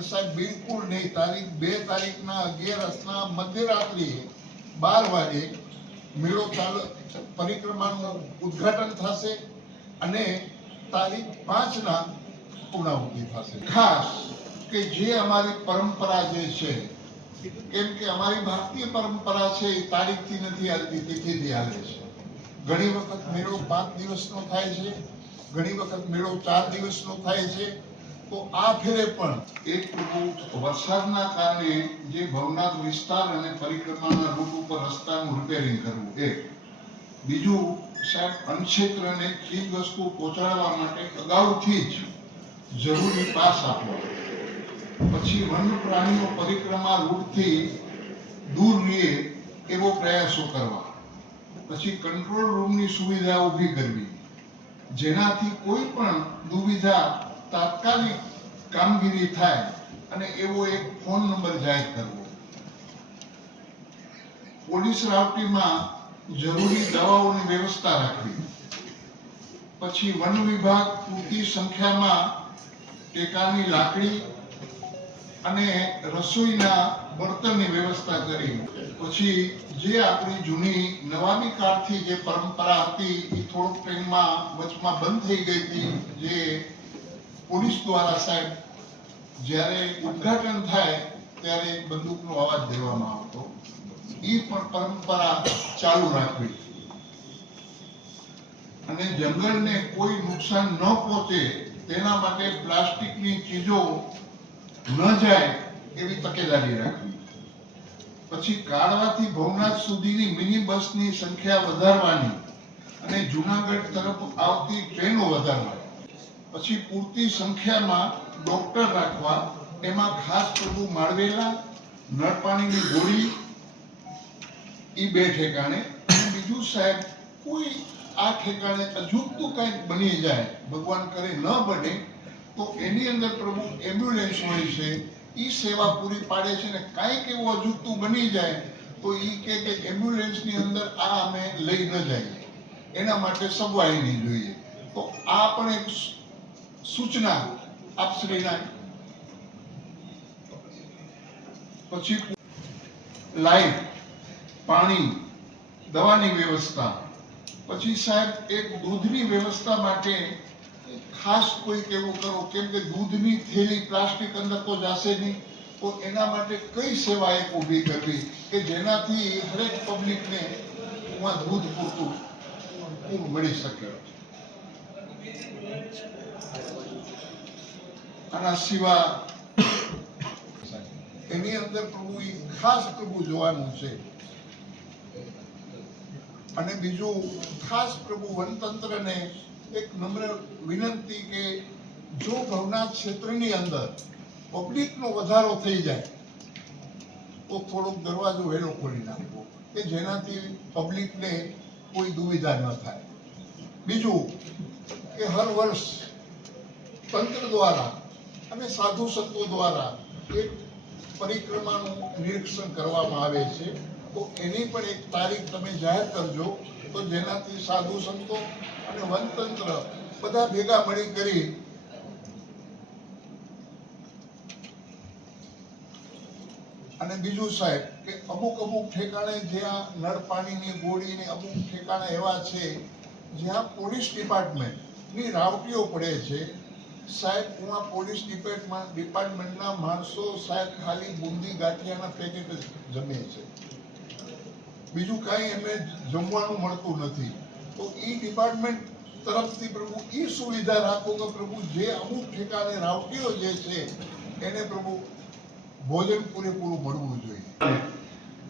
પણ સાહેબ બિલકુલ નહીં. તારીખ 2 તારીખના 11 મધ્યરાત્રિએ 12 વાગે મેળો ચાલુ, પરિક્રમાનું ઉદ્ઘાટન થશે અને તારીખ 5ના પૂર્ણાહુતિ થશે. ખાસ કે જે અમારી પરંપરા જે છે, કેમ કે અમારી ભારતીય પરંપરા છે એ તારીખથી નથી હાલતી, તિથિથી હાલે છે. ઘણી વખત મેળો 5 દિવસનો થાય છે, ઘણી વખત મેળો 4 દિવસનો થાય છે. તો આ ફેરે પણ એક વરસાદના કારણે જે ભવનાથ વિસ્તાર અને પરિક્રમાના રૂટ ઉપર રસ્તાનું રિપેરિંગ કરવું, એક. બીજું સાહેબ, અન્નક્ષેત્રને ચીજ વસ્તુ પહોંચાડવા માટે અગાઉથી જ જરૂરી પાસ આપવા, પછી વન્ય પ્રાણીઓ પરિક્રમા રૂટથી દૂર રહે એવો પ્રયાસો કરવા, પછી કંટ્રોલ રૂમની સુવિધા ઊભી કરવી, જેનાથી કોઈ પણ દુવિધા તાત્કાલિક કામગીરી થાય અને એવો એક ફોન નંબર જાહેર કરવો. પોલીસ રાવટીમાં જરૂરી દવાઓની વ્યવસ્થા રાખવી, પછી વન વિભાગ પૂરતી સંખ્યામાં ટેકાની લાકડી અને રસોઈના બર્તનની વ્યવસ્થા કરી, પછી જે આપણી જૂની નવાબી કાળથી જે પરંપરા હતી એ થોડોક ટાઈમમાં વચમાં બંધ થઈ ગઈ હતી, જે પોલીસ દ્વારા સાહેબ જ્યારે ઉદ્ઘાટન થાય ત્યારે બંદૂકનો અવાજ દેવામાં આવતો, એ પણ પરંપરા ચાલુ રાખવી અને જંગલને કોઈ નુકસાન ન પહોંચે તેના માટે પ્લાસ્ટિકની ચીજો ન જાય એવી તકેદારી રાખવી. પછી કાળવાથી ભવનાથ સુધીની મિની બસની સંખ્યા વધારવાની અને જૂનાગઢ તરફ આવતી ટ્રેનો વધારવાની. પછી પૂરતી સંખ્યામાં ડોક્ટર રાખવા, એમાં ખાસ પ્રભુ માળવેલા, નળપાણીની ગોળી, એ 2 ઠેકાણે. અને બીજું સાહેબ, કોઈ આ ઠેકાણે અજુગતું કંઈક બની જાય, ભગવાન કરે ન બને, તો એની અંદર પ્રભુ એમ્બ્યુલન્સ હોય છે, એ સેવા પૂરી પાડે છે. ને કાંઈક એવું અજુગતું બની જાય તો એ કે એમ્બ્યુલન્સની અંદર આ અમે લઈ ન જઈએ, એના માટે સગવાઈ નહીં જોઈએ. તો આ પણ એક સૂચના આપશ્રીના. પછી લાઈટ, પાણી, દવાની વ્યવસ્થા. પછી સાહેબ એક દૂધની વ્યવસ્થા માટે ખાસ કોઈક એવું કરો, કેમ કે દૂધની થેલી પ્લાસ્ટિક અંદર તો જશે નહીં, તો એના માટે કઈ સેવા એક ઊભી કરવી કે જેનાથી હરેક પબ્લિકને દૂધ પૂરતું મળી શકે. આના સિવાય એની અંદર પ્રભુ ખાસ પ્રભુ જોવાનું છે. અને બીજું ખાસ પ્રભુ વનતંત્રને એક નમ્ર વિનંતી કે જો ભવનાથ ક્ષેત્રની અંદર પબ્લિકનો વધારો થઈ જાય તો થોડોક દરવાજો વહેલો ખોલી નાખવો કે જેનાથી પબ્લિકને કોઈ દુવિધા ન થાય. બીજું કે હર વર્ષ તંત્ર દ્વારા અને સાધુ સંતો દ્વારા એક પરિક્રમાનું નિરીક્ષણ કરવામાં આવે છે, તો એની પણ એક તારીખ તમે જાહેર કરજો, તો જેનાથી સાધુ સંતો અને વનતંત્ર બધા ભેગા મળી કરી અને બીજું સાહેબ કે અમુક ઠેકાણે જ્યાં નળ પાણીની ગોળીને અમુક ઠેકાણે એવા છે જ્યાં પોલીસ ડિપાર્ટમેન્ટની રાવટીઓ પડે છે. સાહેબ ઉમાં પોલીસ ડિપાર્ટમેન્ટના માણસો સાહેબ ખાલી બુંદી ગાંઠિયાના પેકેટ જ જમે છે, બીજું કાંઈ એમને જમવાનું મળતું નથી. તો એ ડિપાર્ટમેન્ટ તરફથી પ્રભુ એ સુવિધા રાખો કે પ્રભુ જે અમુક ઠેકાણે રાવટીઓ જે છે એને પ્રભુ ભોજન પૂરેપૂરું મળવું જોઈએ.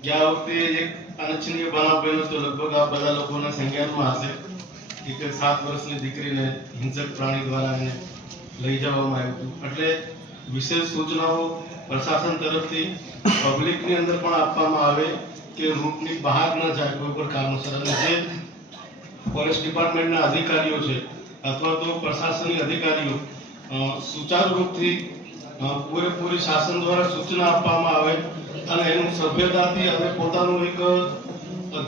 ગયા વખતે એક અનિચ્છનીય બનાવ બન્યો તો લગભગ આ બધા લોકોના સંજ્ઞાનમાં હશે કે 7 વર્ષની દીકરીને હિંસક પ્રાણી દ્વારા લઈ જવામાં આવ્યું હતું. એટલે વિશેષ સૂચનાઓ પ્રશાસન તરફથી પબ્લિકની અંદર પણ આપવામાં આવે કે રૂટની બહાર ન જાય કોઈ પણ કારણોસર. અને જે ફોરેસ્ટ ડિપાર્ટમેન્ટના અધિકારીઓ છે અથવા તો પ્રશાસનિક અધિકારીઓ સુચારુ રૂપથી પૂરેપૂરી શાસન દ્વારા સૂચના આપવામાં આવે અને એનું સભ્યતાથી અને પોતાનું એક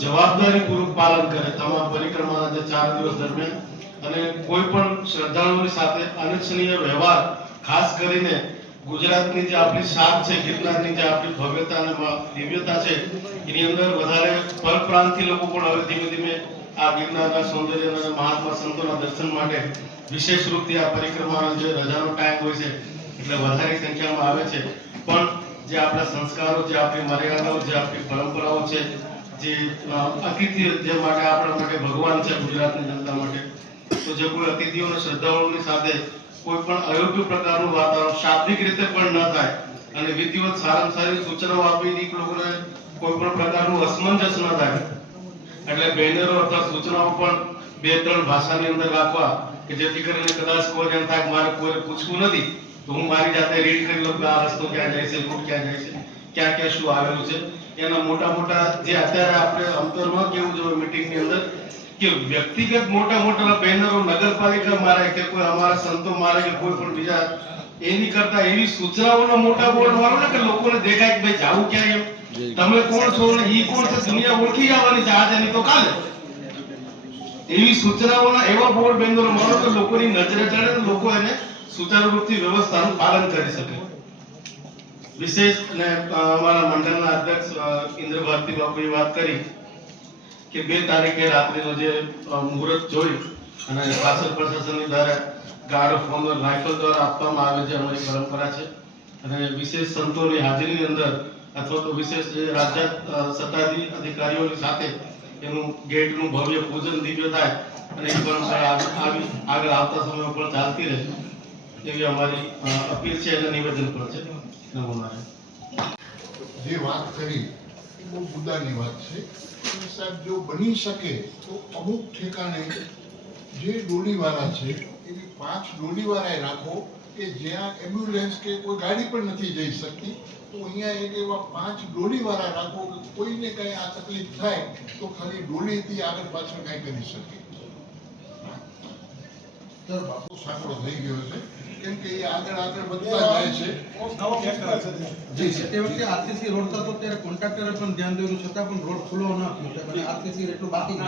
જવાબદારીપૂર્વક પાલન કરે તમામ પરિક્રમાના જે 4 દિવસ દરમિયાન. અને કોઈ પણ શ્રદ્ધાળુઓની સાથે અનિચ્છનીય વ્યવહાર, ખાસ કરીને ગુજરાતની જે આપણી શાન છે, ગિરનારની જે આપણી ભવ્યતા અને દિવ્યતા છે, એની અંદર વધારે પરપ્રાંતથી લોકો પણ હવે ધીમે ધીમે આ ગિરનારના સૌંદર્ય અને મહાત્મા સંતોના દર્શન માટે વિશેષ રૂપથી આ પરિક્રમાનો જે રજાનો ટાઈમ હોય છે એટલે વધારે સંખ્યામાં આવે છે. પણ જે આપણા સંસ્કારો, જે આપણી મર્યાદાઓ, જે આપણી પરંપરાઓ છે, જે અતિથિ જે માટે આપણા માટે ભગવાન છે ગુજરાતની જનતા માટે, તો જે કોઈ અતિથિઓ અને શ્રદ્ધાળુઓની સાથે કોઈ પણ અયોગ્ય પ્રકારનું વાતાવરણ શાબ્દિક રીતે પણ ન થાય અને વિધિવત સારામાં સારી સૂચનાઓ આપી લોકોને કોઈ પણ પ્રકારનું અસમંજસ ન થાય એટલે બેનરો અથવા સૂચનાઓ પણ 2-3 ભાષાની અંદર રાખવા કે જેથી કરીને કદાચ કોઈ એમ થાય કે મારે કોઈ પૂછવું નથી તો હું મારી જાતે રીડ કરી લઉં કે આ રસ્તો ક્યાં જાય છે, રૂટ ક્યાં જાય છે, ક્યાં ક્યાં શું આવેલું છે. એના મોટા મોટા જે અત્યારે આપણે અંતરમાં કેવું જોઈએ મીટિંગની અંદર કે વ્યક્તિગત મોટા બેનરો નગરપાલિકા મારે કે કોઈ અમારા સંતો મારે કે કોઈ પણ બીજા એની કરતા એવી સૂચનાઓના મોટા બોર્ડ મારો ને કે લોકોને દેખાય કે ભાઈ જાવું ક્યાં એમ, તમે કોણ છો ને ઈ કોણ છે, દુનિયા ઓળખી જવાની છે આજે નહીં તો કાલે. એવી સૂચનાઓના એવા બોર્ડ બેનરો મારો કે લોકોની નજરે ચડે ને લોકો એને સુચારુ રૂપથી વ્યવસ્થાનું પાલન કરી શકે. વિશેષ અને અમારા મંડળના અધ્યક્ષ ઇન્દ્ર ભારતી બાપુએ વાત કરી કે 2 તારીખે રાત્રિનો જે મુહૂર્ત જોઈ અને પાછળ પ્રશાસનની દ્વારા ગાર્ડ ઓફ ઓનર રાઇફલ દ્વારા આપવામાં આવે છે, અમારી પરંપરા છે. અને વિશેષ સંતોની હાજરીની અંદર અથવા તો વિશેષ જે રાજ્ય સત્તાધી અધિકારીઓની સાથે એનું ગેટનું ભવ્ય પૂજન દિવ્ય થાય અને એ પરંપરા આગળ આવતા સમયમાં પણ ચાલતી રહે એવી અમારી અપીલ છે અને નિવેદન પણ છે. નમો નારાયણ. જે વાત કરી એ બહુ મુદ્દાની વાત છે. અને સાહેબ જો બની શકે તો અમુક ઠેકાણે જે ડોલીવાળા છે એવી 5 ડોલીવાળાએ રાખો કે જ્યાં એમ્બ્યુલન્સ કે કોઈ ગાડી પણ નથી જઈ શકતી, તો અહીંયા એક એવા 5 ડોલીવાળા રાખો કે કોઈને કંઈ આ તકલીફ થાય તો ખાલી ડોલીથી આગળ પાછળ કાંઈ કરી શકે. બાપુ સાંકળો થઈ ગયો છે કેમ કે એ આગળ વધતા જાય છે. તે વખતે આરસીસી રોડ હતો ત્યારે કોન્ટ્રાક્ટરે પણ ધ્યાન દેવું છતાં પણ રોડ ખુલ્લો ન થયો, આરસીસી એટલું બાકી